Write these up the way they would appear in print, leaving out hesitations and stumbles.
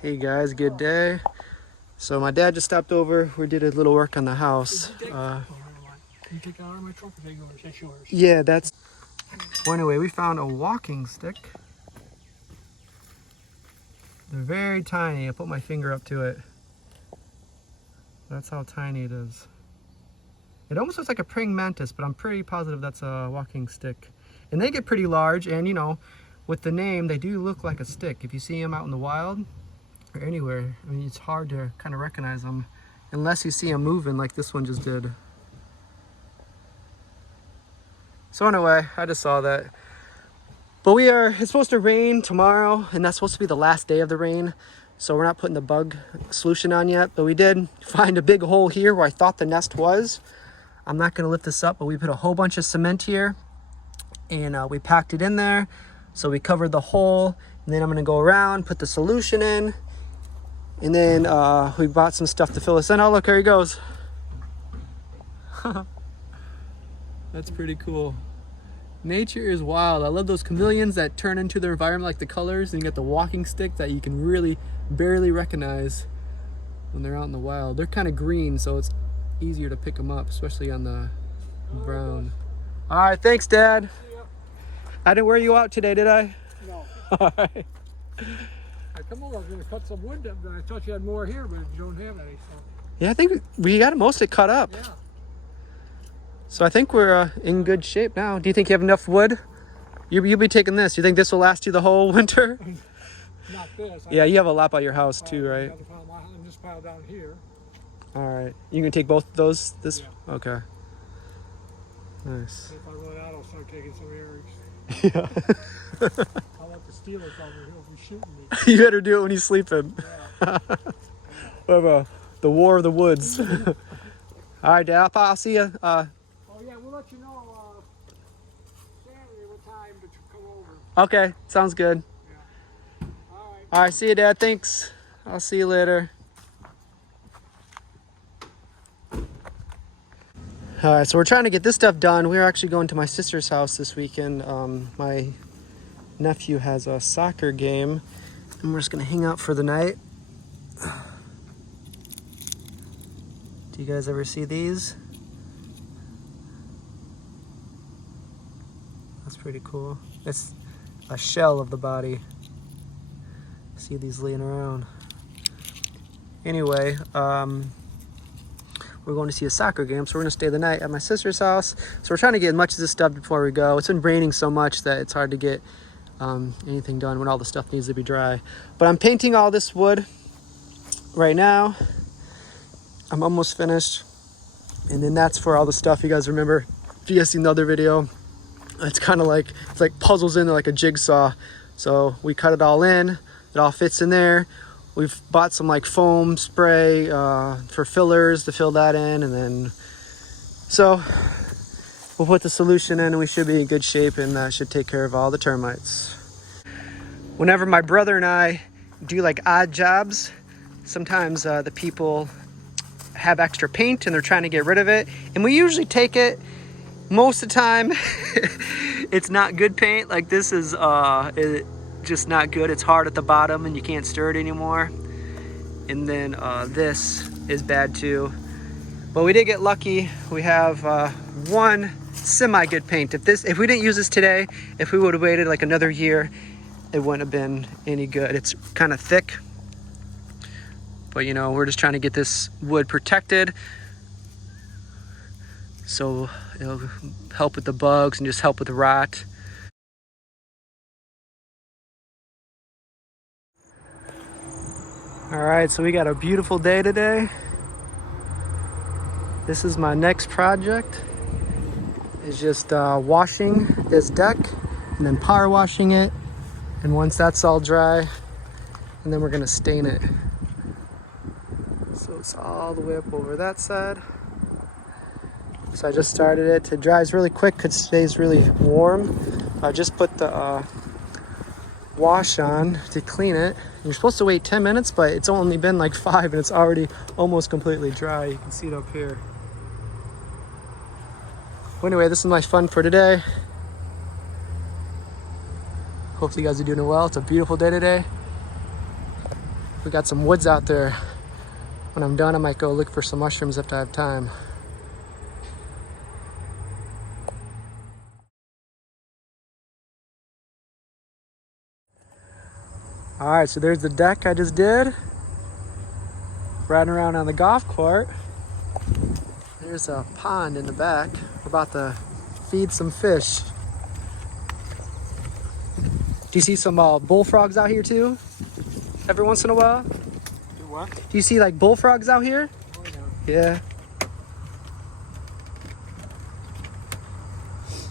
Hey guys, good day. So my dad just stopped over. We did a little work on the house. Can you take that out of my truck or take yours? That's yours. Yeah, that's... Well, anyway, we found a walking stick. They're very tiny. I put my finger up to it. That's how tiny it is. It almost looks like a praying mantis, but I'm pretty positive that's a walking stick. And they get pretty large, and you know, with the name, they do look like a stick. If you see them out in the wild or anywhere, I mean, it's hard to kind of recognize them unless you see them moving like this one just did. So anyway, I just saw that. But it's supposed to rain tomorrow, and that's supposed to be the last day of the rain. So we're not putting the bug solution on yet, but we did find a big hole here where I thought the nest was. I'm not gonna lift this up, but we put a whole bunch of cement here, and we packed it in there. So we covered the hole, and then I'm gonna go around, put the solution in, and then we bought some stuff to fill this in. Oh, look, there he goes. That's pretty cool. Nature is wild. I love those chameleons that turn into their environment, like the colors, and you get the walking stick that you can really barely recognize when they're out in the wild. They're kind of green, so it's easier to pick them up, especially on the brown. All right, thanks, Dad. I didn't wear you out today, did I? No. All right. I come over, I was going to cut some wood up, but I thought you had more here, but you don't have any. So. Yeah, I think we got most of it cut up. Yeah. So I think we're in good shape now. Do you think you have enough wood? You'll be taking this. You think this will last you the whole winter? Not this. Yeah, you have a lot by your house too, right? And this pile down here. All right. You can take both of those? This? Yeah. Okay. Nice. If I run out, I'll start taking some areas. Yeah. I'll let the Steelers over here will be shooting me. You better do it when he's sleeping. Yeah. Whatever. The war of the woods. All right, Dad. I'll see you. Oh yeah, we'll let you know Saturday what time to come over. Okay. Sounds good. Yeah. All right. All right. See you, Dad. Thanks. I'll see you later. All right, so we're trying to get this stuff done. We're actually going to my sister's house this weekend. My nephew has a soccer game, and we're just gonna hang out for the night. Do you guys ever see these? That's pretty cool. It's a shell of the body. See these laying around. Anyway, we're going to see a soccer game, so we're going to stay the night at my sister's house. So we're trying to get as much of this stuff before we go. It's been raining so much that it's hard to get anything done when all the stuff needs to be dry. But I'm painting all this wood right now. I'm almost finished. And then that's for all the stuff you guys remember. If you guys seen the other video, it's kind of like, it's like puzzles in like a jigsaw. So we cut it all in. It all fits in there. We've bought some like foam spray for fillers to fill that in, and then so we'll put the solution in and we should be in good shape, and that should take care of all the termites. Whenever my brother and I do like odd jobs, sometimes the people have extra paint and they're trying to get rid of it, and we usually take it. Most of the time it's not good paint. Like this is just not good. It's hard at the bottom and you can't stir it anymore. And then this is bad too. But we did get lucky. We have one semi-good paint. If we didn't use this today, if we would have waited like another year, it wouldn't have been any good. It's kind of thick. But you know, we're just trying to get this wood protected, so it'll help with the bugs and just help with the rot. All right, so we got a beautiful day today. This is my next project. It's just washing this deck and then power washing it. And once that's all dry, and then we're gonna stain it. So it's all the way up over that side. So I just started it. It dries really quick because it stays really warm. I just put the wash on to clean it. You're supposed to wait 10 minutes, but it's only been like 5 and it's already almost completely dry. You can see it up here. Well, anyway, this is my fun for today. Hopefully you guys are doing well. It's a beautiful day today. We got some woods out there. When I'm done, I might go look for some mushrooms if I have time. All right, so there's the deck I just did. Riding around on the golf court. There's a pond in the back. We're about to feed some fish. Do you see some bullfrogs out here too? Every once in a while? Do what? Do you see like bullfrogs out here? Oh, yeah. Yeah.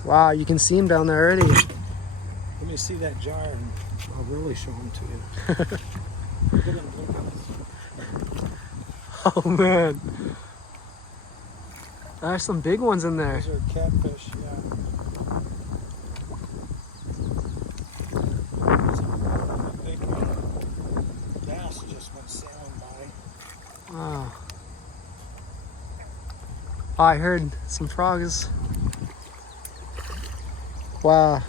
Wow, you can see them down there already. Let me see that jar and I'll really show them to you. Look at them, look at this. Oh man. There's some big ones in there. These are catfish, yeah. A big bass just went sailing by. Wow. Oh, I heard some frogs. Wow.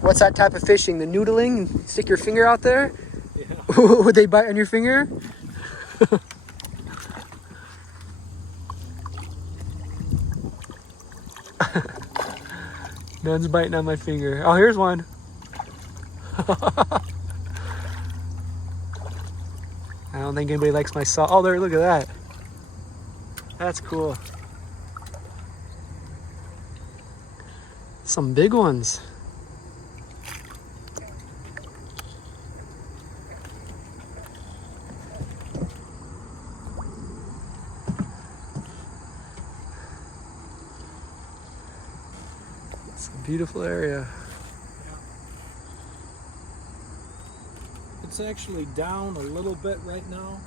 What's that type of fishing? The noodling? Stick your finger out there? Yeah. Would they bite on your finger? None's biting on my finger. Oh, here's one. I don't think anybody likes my salt. Oh, there, look at that. That's cool. Some big ones. It's a beautiful area. It's actually down a little bit right now.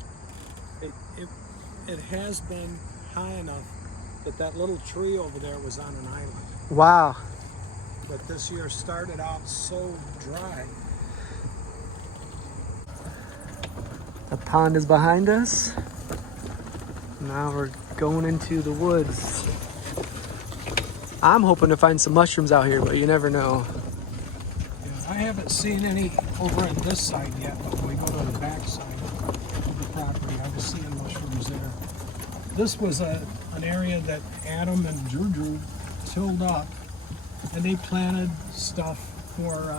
It has been high enough that that little tree over there was on an island. Wow. But this year started out so dry. The pond is behind us. Now we're going into the woods. I'm hoping to find some mushrooms out here, but you never know. Yeah, I haven't seen any over on this side yet, but when we go to the back side of the property, I was seeing mushrooms there. This was an area that Adam and Drew tilled up, and they planted stuff for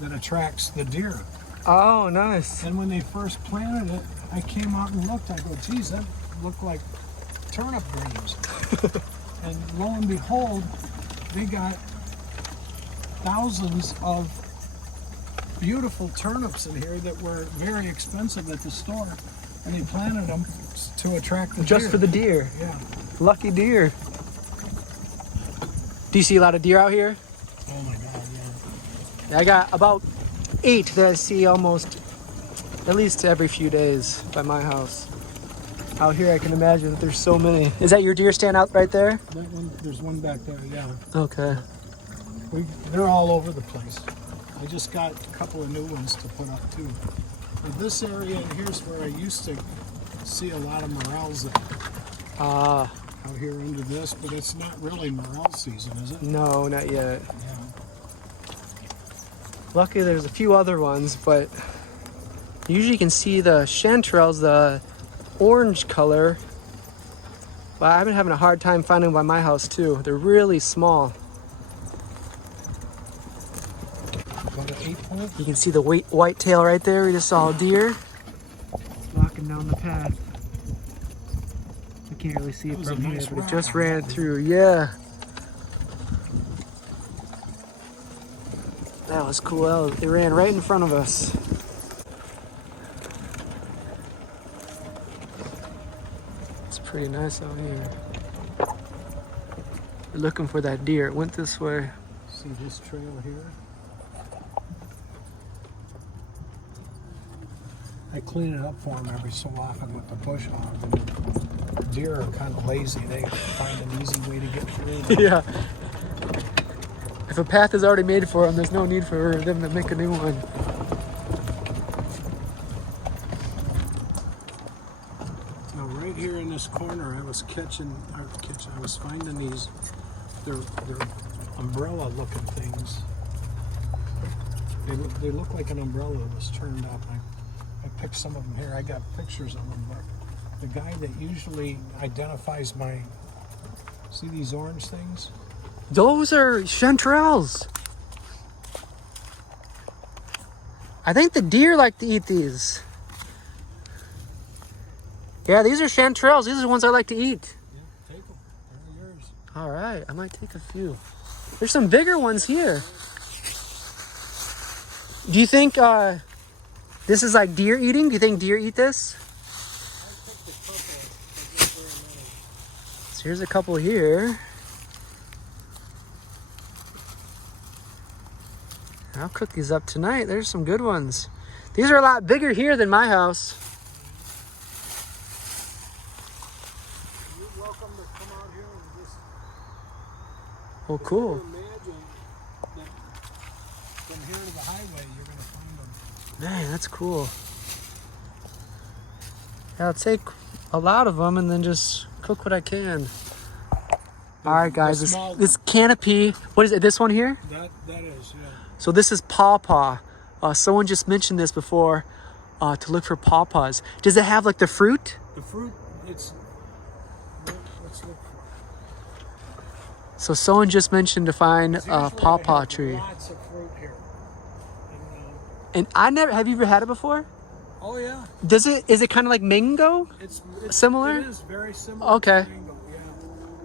that attracts the deer. Oh, nice. And when they first planted it, I came out and looked. I go, geez, that looked like turnip greens. And lo and behold, they got thousands of beautiful turnips in here that were very expensive at the store. And they planted them to attract the deer. Just for the deer. Yeah. Lucky deer. Do you see a lot of deer out here? Oh my God, yeah. I got about 8 that I see almost at least every few days by my house. Out here I can imagine that there's so many. Is that your deer stand out right there? That one, there's one back there, yeah. Okay. They're all over the place. I just got a couple of new ones to put up too. But this area, and here's where I used to see a lot of morels Ah, out here under this, but it's not really morel season, is it? no, not yet. Yeah. Luckily there's a few other ones, but usually you can see the chanterelles, the orange color. But I've been having a hard time finding them by my house too. They're really small. About an 8-point? You can see the white tail right there. We just saw a deer. It's walking down the path. I can't really see it That was a from here, nice but it rock. just ran through. Yeah. That was cool. It ran right in front of us. It's pretty nice out here. We're looking for that deer. It went this way. See this trail here? I clean it up for them every so often with the bush hog. And the deer are kind of lazy. They find an easy way to get through. Yeah. If a path is already made for them, there's no need for them to make a new one. Now right here in this corner, I was finding these, they're umbrella looking things. They look like an umbrella that was turned up. I picked some of them here. I got pictures of them, but the guy that usually identifies my... See these orange things? Those are chanterelles. I think the deer like to eat these. Yeah, these are chanterelles. These are the ones I like to eat. Yeah, take them. They're yours. All right, I might take a few. There's some bigger ones here. Do you think this is like deer eating? Do you think deer eat this? So here's a couple here. I'll cook these up tonight. There's some good ones. These are a lot bigger here than my house. You're welcome to come out here and just... Oh, cool. Imagine that from here to the highway, you're going to find them. Man, that's cool. Yeah, I'll take a lot of them and then just cook what I can. All right, guys, this canopy, what is it, this one here? That is, yeah. So this is pawpaw. Someone just mentioned this before, to look for pawpaws. Does it have like the fruit? The fruit, let's look for it. So someone just mentioned to find a pawpaw tree. Lots of fruit here. And I never, have you ever had it before? Oh yeah. Is it kind of like mango? It's similar? It is very similar. Okay. To mango, yeah.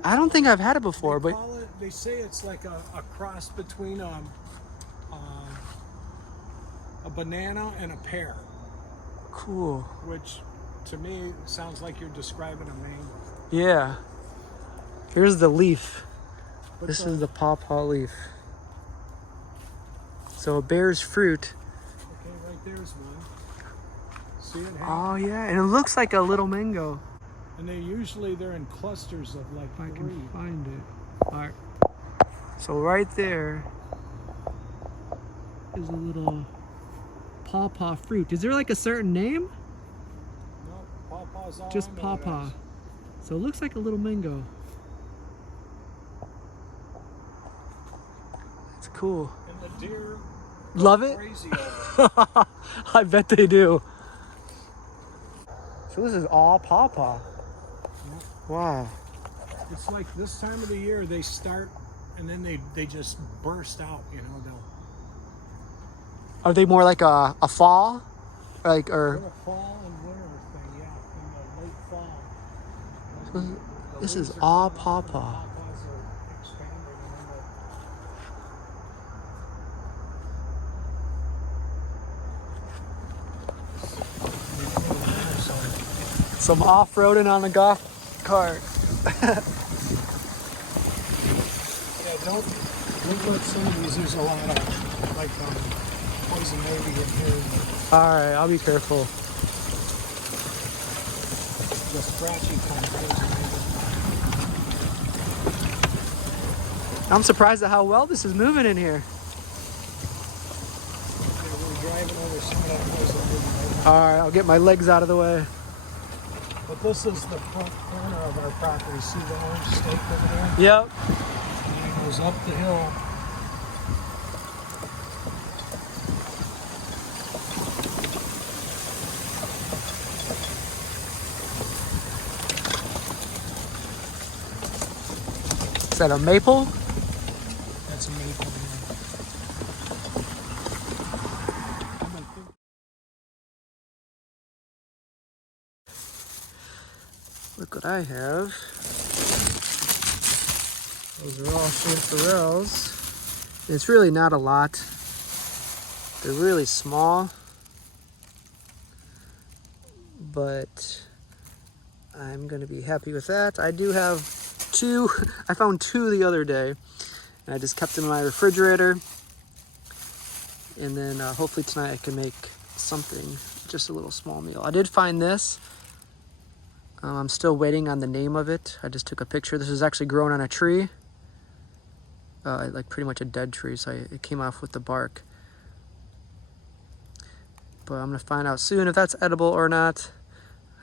I don't think I've had it before, but They say it's like a cross between a banana and a pear, cool. which to me sounds like you're describing a mango. Yeah. Here's the leaf. But This is the pawpaw leaf. So it bears fruit. Okay, right there's one. See it? Oh yeah, and it looks like a little mango. And they're in clusters of like If I three. can find it. All right. So right there is a little pawpaw fruit. Is there like a certain name? No, pawpaw's all Just I know it pawpaw. as. So it looks like a little mango. It's cool. And the deer Love it? crazy over it. I bet they do. So this is all pawpaw. Yeah. Wow. It's like this time of the year they start and then they just burst out, you know, they'll Are they more like a fall? Or they're a fall and winter thing, yeah, in the late fall. this leaves is are all coming up and the pawpaw. pawpaws are expanding and then Some off-roading on the golf cart. yeah, don't let some of these, there's a lot of like poison ivy in here. All right, I'll be careful. The scratchy kind of poison ivy. I'm surprised at how well this is moving in here. Yeah, we're driving over some of that poison ivy right now. All right, I'll get my legs out of the way. But this is the front corner of our property. See the orange stake over there? Yep. And it goes up the hill. Is that a maple? That's a maple. Look what I have. Those are all chanterelles. It's really not a lot. They're really small. But I'm going to be happy with that. I do have two. I found two the other day. And I just kept them in my refrigerator. And then hopefully tonight I can make something, just a little small meal. I did find this. I'm still waiting on the name of it. I just took a picture. This is actually grown on a tree. Like pretty much a dead tree, so it came off with the bark. But I'm gonna find out soon if that's edible or not.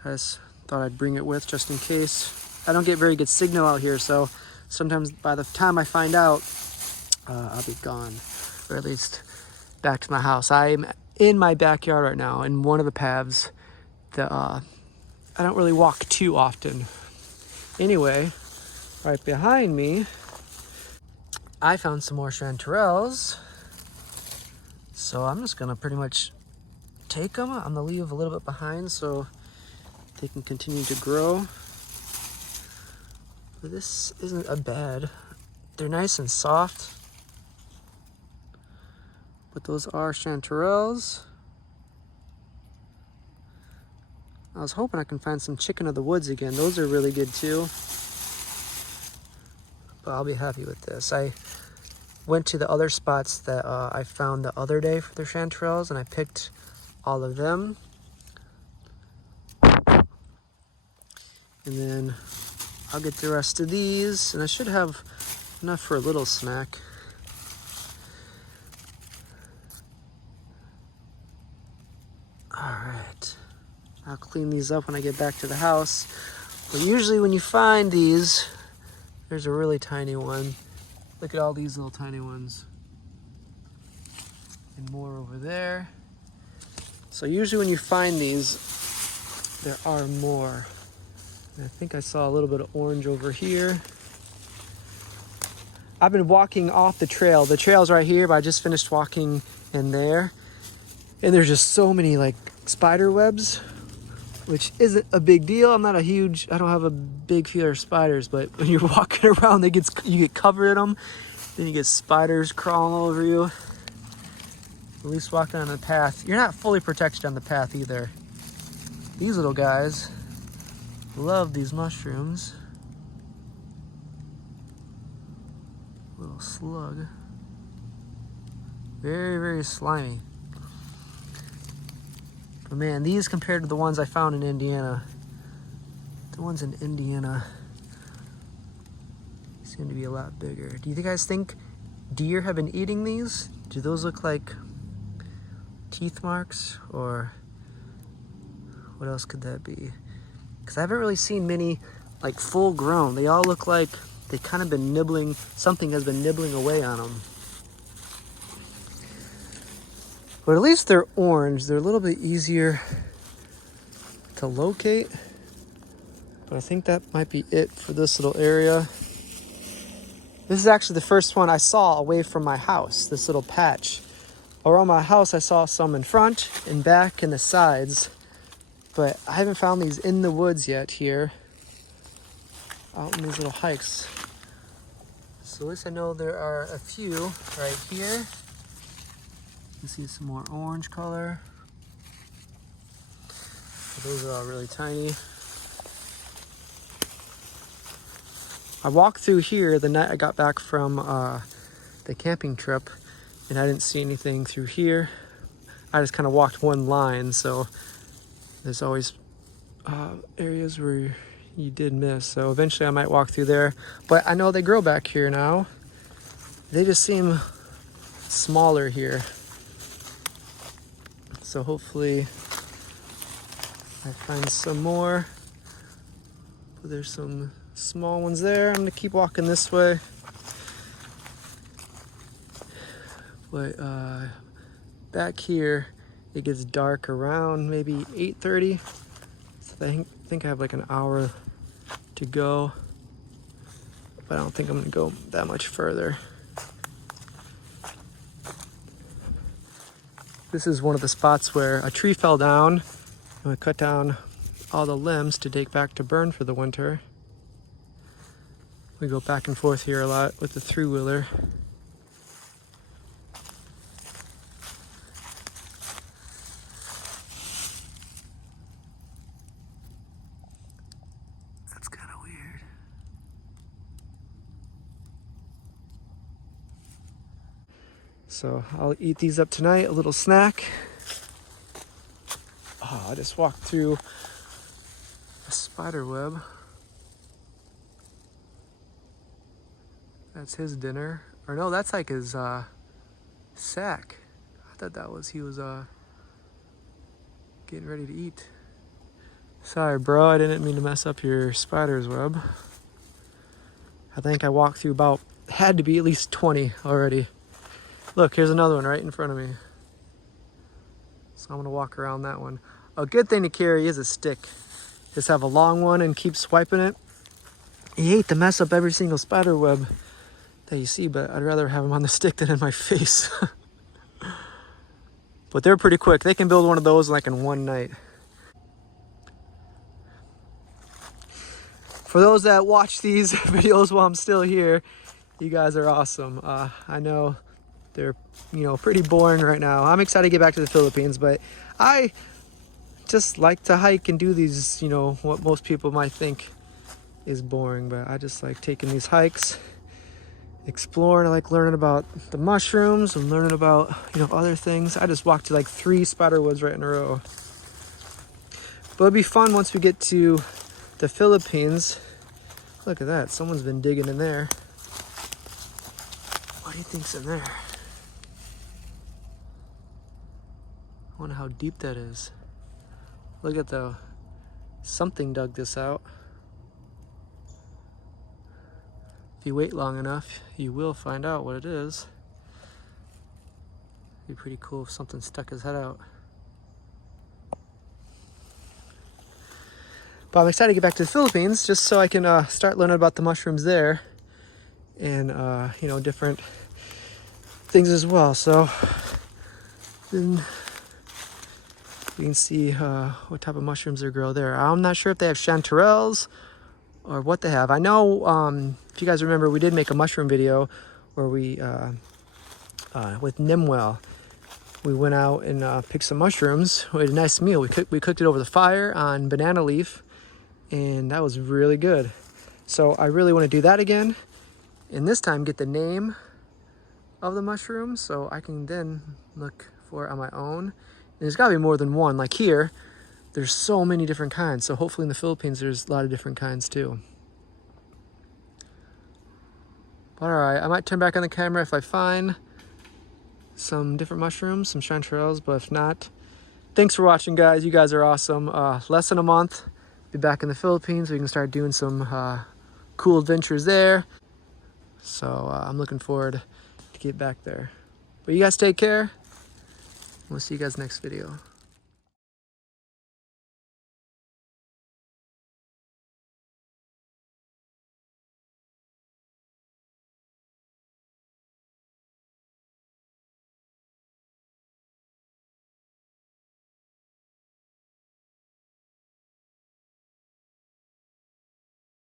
I just thought I'd bring it with just in case. I don't get very good signal out here, so sometimes by the time I find out, I'll be gone. Or at least back to my house. I'm in my backyard right now in one of the paths that I don't really walk too often. Anyway, right behind me, I found some more chanterelles. So I'm just gonna pretty much take them. I'm gonna leave a little bit behind so they can continue to grow. But this isn't a bad. They're nice and soft. But those are chanterelles. I was hoping I can find some chicken of the woods again. Those are really good too. But I'll be happy with this. I went to the other spots that I found the other day for their chanterelles, and I picked all of them. And then I'll get the rest of these, and I should have enough for a little snack. All right, I'll clean these up when I get back to the house. But usually when you find these, there's a really tiny one. Look at all these little tiny ones. And more over there. So usually when you find these, there are more. And I think I saw a little bit of orange over here. I've been walking off the trail. The trail's right here, but I just finished walking in there. And there's just so many like spider webs, which isn't a big deal. I don't have a big fear of spiders, but when you're walking around, you get covered in them. Then you get spiders crawling over you. At least walking on the path. You're not fully protected on the path either. These little guys love these mushrooms. Little slug. Very, very slimy. But man, these compared to the ones I found in Indiana, the ones in Indiana seem to be a lot bigger. Do you guys think deer have been eating these? Do those look like teeth marks, or what else could that be? Because I haven't really seen many like full grown. They all look like they kind of been nibbling, something has been nibbling away on them. But at least they're orange. They're a little bit easier to locate. But I think that might be it for this little area. This is actually the first one I saw away from my house, this little patch. Around my house, I saw some in front and back and the sides. But I haven't found these in the woods yet here. Out in these little hikes. So at least I know there are a few right here. You see some more orange color. Those are all really tiny. I walked through here the night I got back from the camping trip, and I didn't see anything through here. I just kind of walked one line, so there's always areas where you did miss. So eventually I might walk through there. But I know they grow back here now. They just seem smaller here. So hopefully I find some more. But there's some small ones there. I'm gonna keep walking this way. But back here it gets dark around maybe 8:30. So I think I have like an hour to go. But I don't think I'm gonna go that much further. This is one of the spots where a tree fell down, and we cut down all the limbs to take back to burn for the winter. We go back and forth here a lot with the three-wheeler. That's kind of weird. So I'll eat these up tonight, a little snack. Oh, I just walked through a spider web. That's his dinner. Or no, that's like his sack. I thought he was getting ready to eat. Sorry, bro, I didn't mean to mess up your spider's web. I think I walked through had to be at least 20 already. Look, here's another one right in front of me. So I'm gonna walk around that one. A good thing to carry is a stick. Just have a long one and keep swiping it. You hate to mess up every single spider web that you see, but I'd rather have them on the stick than in my face. But they're pretty quick. They can build one of those like in one night. For those that watch these videos while I'm still here, you guys are awesome. I know they're, pretty boring right now. I'm excited to get back to the Philippines, but I just like to hike and do these, what most people might think is boring, but I just like taking these hikes, exploring. I like learning about the mushrooms and learning about, other things. I just walked to like 3 spider woods right in a row. But it'd be fun once we get to the Philippines. Look at that, someone's been digging in there. What do you think's in there? I wonder how deep that is. Look at though, something dug this out. If you wait long enough, you will find out what it is. It'd be pretty cool if something stuck his head out. But I'm excited to get back to the Philippines just so I can start learning about the mushrooms there and, different things as well. So then you can see what type of mushrooms they grow there. I'm not sure if they have chanterelles or what they have. I know, if you guys remember, we did make a mushroom video where we, with Nimwell, we went out and picked some mushrooms. We had a nice meal. We cooked it over the fire on banana leaf, and that was really good. So I really want to do that again, and this time get the name of the mushroom so I can then look for it on my own. And there's got to be more than one. Like here, there's so many different kinds. So hopefully in the Philippines, there's a lot of different kinds too. But all right, I might turn back on the camera if I find some different mushrooms, some chanterelles, but if not, thanks for watching, guys. You guys are awesome. Less than a month, be back in the Philippines. We can start doing some cool adventures there. So I'm looking forward to get back there. But you guys take care. We'll see you guys next video.